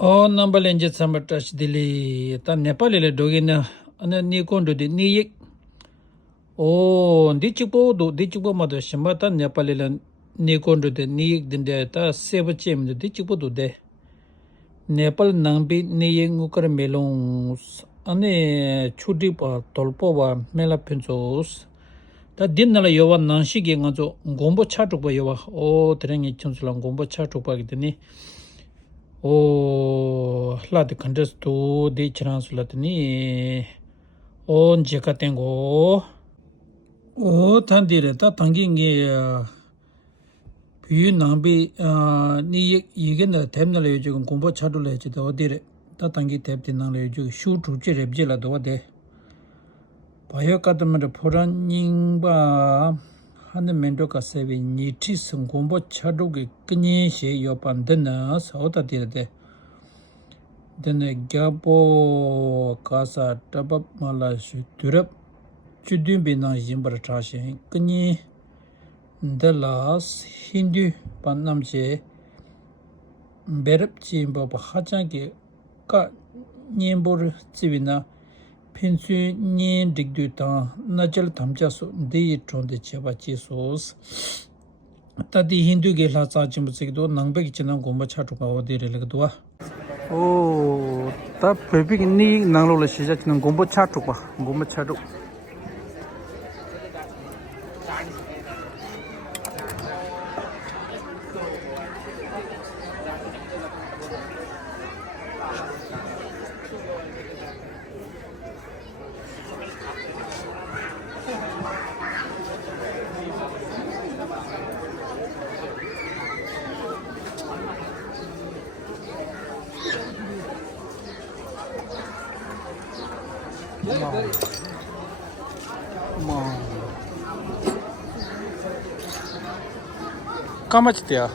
Oh, number lenje samba touch dili ta Nepal le dogina ana ni kondo de ni yek. Oh, di chipo ma do shamba ta Nepal le ni kondo de ni yek din de ta seba chem de di chipo do de. Nepal nangbi ni yek ngukar melong ane chuti pa tolpo ba mela pensos. Ta din nala yowa nangshi ge ngazo ngombo chatuk ba yowa. Oh, terengi chumsula ngombo chatuk ba gidini. Oh, la de countries to de chance latni on jekatengo o tandire ta tangi nge pi nambi ni yegen da temna le ju gombo chadu le ju do dire ta tangi tep din na le ju shu tu je rebje la do de bayo kadam de poran ning ba 하는 멘도가 세비 니티 성공보 차도게 끈이 시 요반드나 사오다 디르데 데네 갸보 가사 따밥 말라시 드럽 주딘비나 짐버 차시 끈이 델라스 힌두 반남제 베럽 짐버 하장게 까 님보르 집이나 펜수 니 딕두타 나절 담자소 데 트론데 제바치소스 따디 힌두게 라자지 무직도 낭베기 지난 공부 차투가 어디를거도와 오따 베빅 니 낭로를 시작하는 공부 차투가 공부 차투 How much there?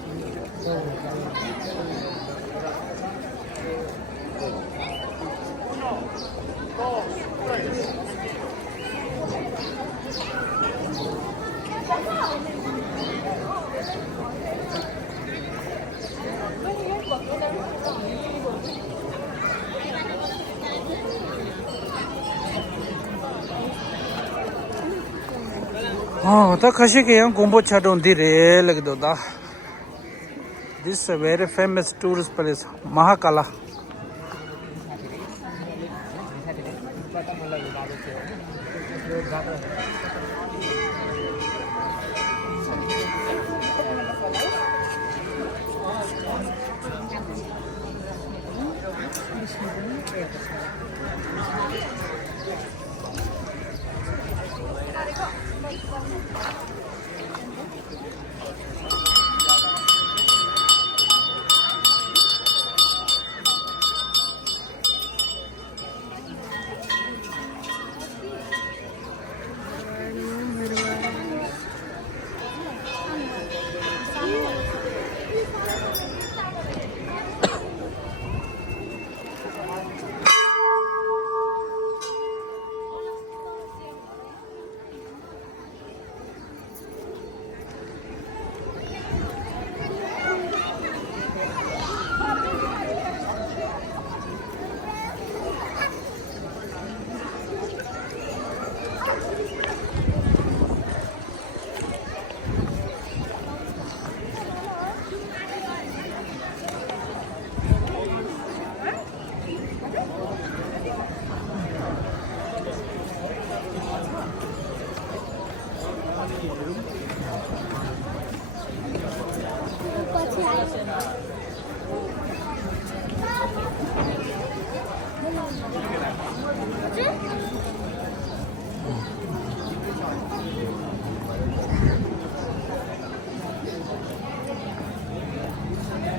Oh, the Kashiki Gumbo Chadon dire like the. This is a very famous tourist place, Mahakala.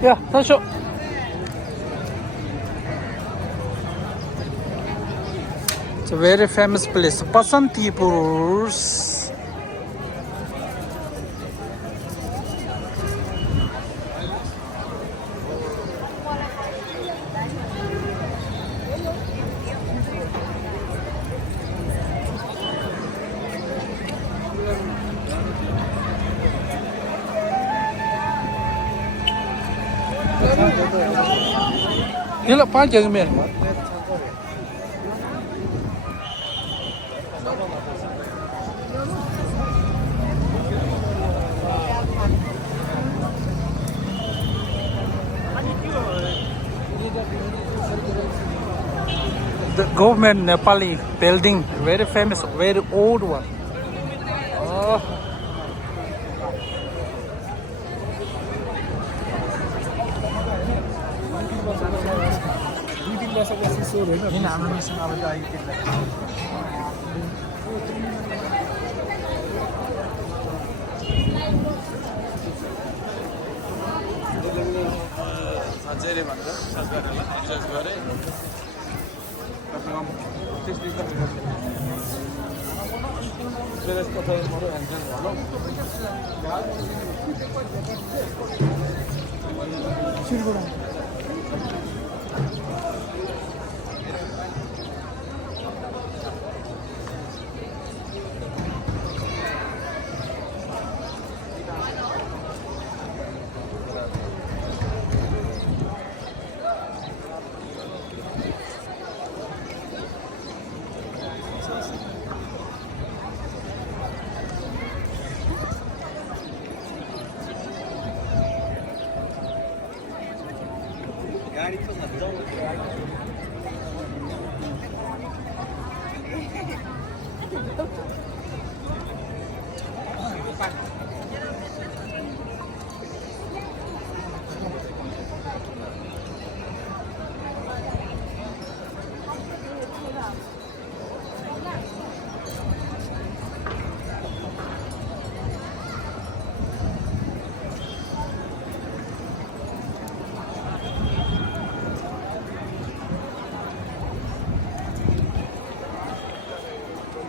Yeah, that's all. It's a very famous place, Pasantipur. Nila pa jeng me. The government Nepali building, very famous, very old one. Oh.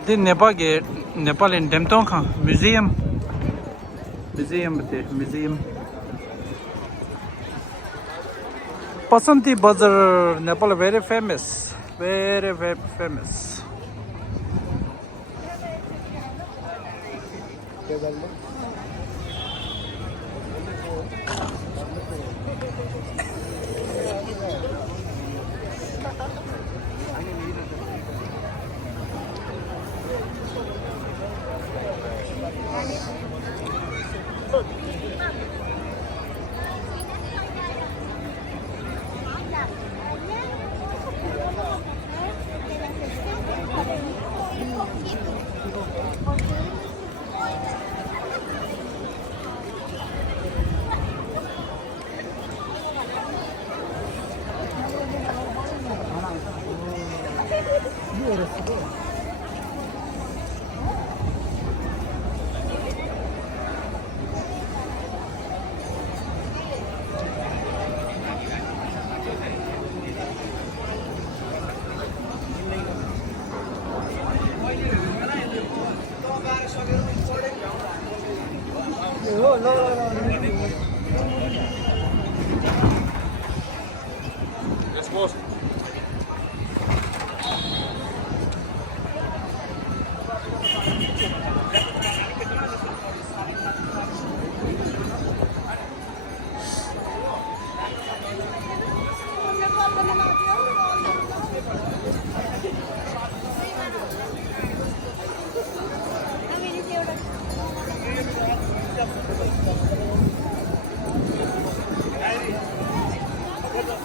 The Nepal in Demtong museum. Museum. Pasanti Bazar, Nepal, very famous. Very famous. Yes, boss.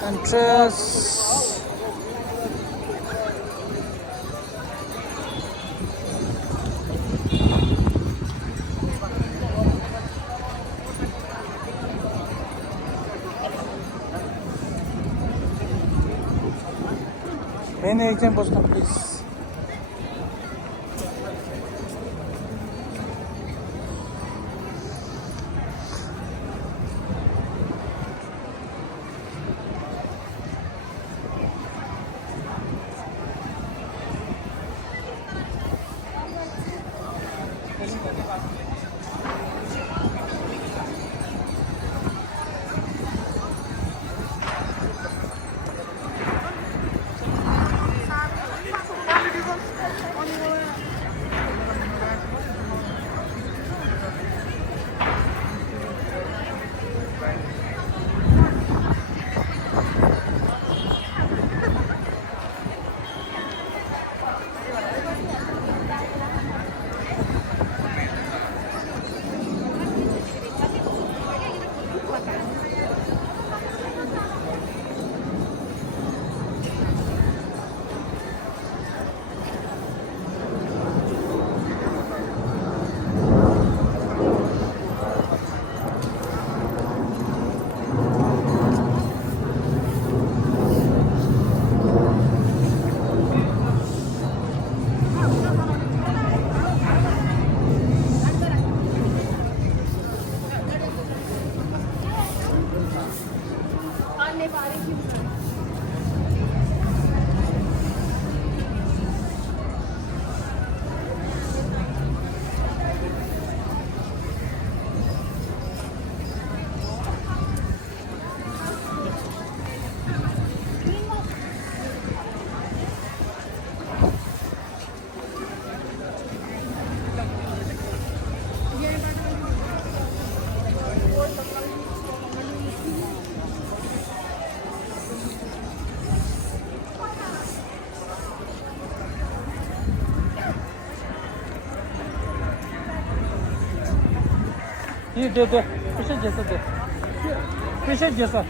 Entrance. Many examples, please. 对对，不是解释对，不是解释。